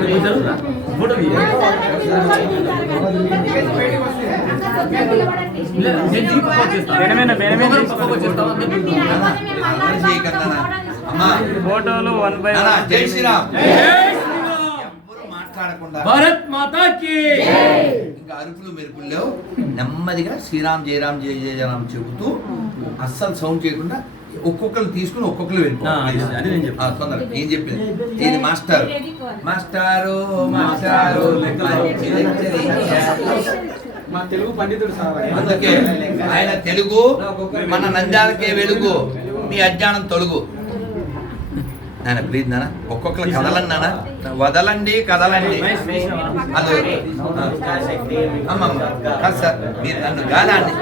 Photo ఫోటోలు one by జై శ్రీరామ్ జై శ్రీరామ్. ఎవ్వరూ మాట్లాడకుండా భారత్ మాతా కి ఇంకా అరుపులు మెరుపులు లేవు నెమ్మదిగా శ్రీరామ్ జయరామ్ జయ జయ రామ్ చెబుతూ అస్సలు సౌండ్ చేయకుండా ఒక్కొక్కరు తీసుకుని ఒక్కొక్కరు ఆ, అది- అది నేను చెప్పాను. వెళ్ళిపో తొందరగా. ఏం చెప్పింది. ఇది మాస్టర్. మాస్టారు మాస్టారు. మా తెలుగు పండితుడు సార్ అందుకే ఆయన తెలుగు మన నంద్యాలకే వెలుగు. మీ అజ్ఞానం తొలుగు. నాన్న ప్లీజ్ నాన్న ఒక్కొక్కరు కదలండి నాన్న వదలండి కదలండి. అది. అమ్మమ్మ. కాదు సార్ మీరు నన్ను గాలాన్ని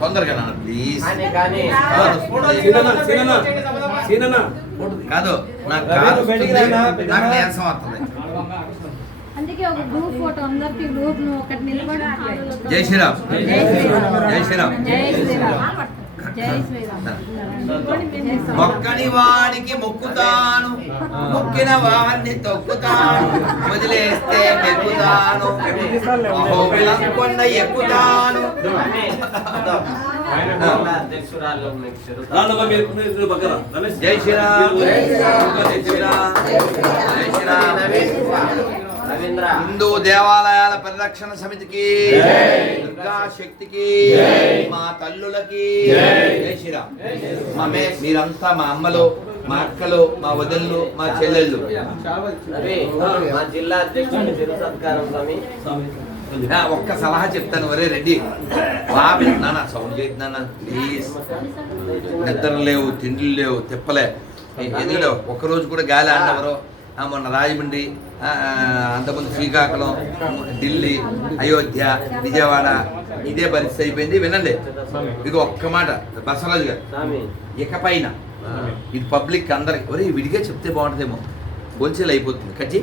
తొందరగా ప్లీజ్ కాదు నాకు కాదు నాకు. నీరసం వస్తుంది అందుకే ఒక గ్రూప్ ఫోటో అందరికి గ్రూప్ను ఒకటి నిలబడి జై శ్రీరామ్. జై శ్రీరామ్. జై మొక్కని వాడికి మొక్కుతాను మొక్కిన వాడిని తొక్కుతాను వదిలేస్తే మెక్కుతాను అహోబిలం కొండ ఎక్కుతాను. జై శ్రీరామ్. జై శ్రీరామ్ జై శ్రీరామ్ హిందూ దేవాలయాల పరిరక్షణ సమితికి దుర్గా శక్తికి మా తల్లులకి జై శ్రీరామ్. మీరంతా మా అమ్మలు మా అక్కలు మా వదిళ్ళు మా చెల్లెళ్ళు. మా జిల్లా అధ్యక్షుడు చిరు సత్కారం స్వామి. ఒక్క సలహా చెప్తాను ఒరే రెడ్డి. బాబి నాన్న సౌండ్ చేయదు నాన్న ప్లీజ్. నిద్ర లేవు తిండ్లు లేవు తిప్పలే. ఎందుకంటే ఒక్కరోజు కూడా గాలి ఆడినవరు ఆ, మొన్న రాజమండ్రి అంతకుముందు శ్రీకాకుళం ఢిల్లీ అయోధ్య విజయవాడ ఇదే పరిస్థితి అయిపోయింది. వినండి ఇది ఒక్క మాట బసవరాజు గారు. ఇకపైన ఇది పబ్లిక్ అందరికి ఒరే విడిగా చెప్తే బాగుంటుందేమో. హోల్సేల్ అయిపోతుంది. కచ్చి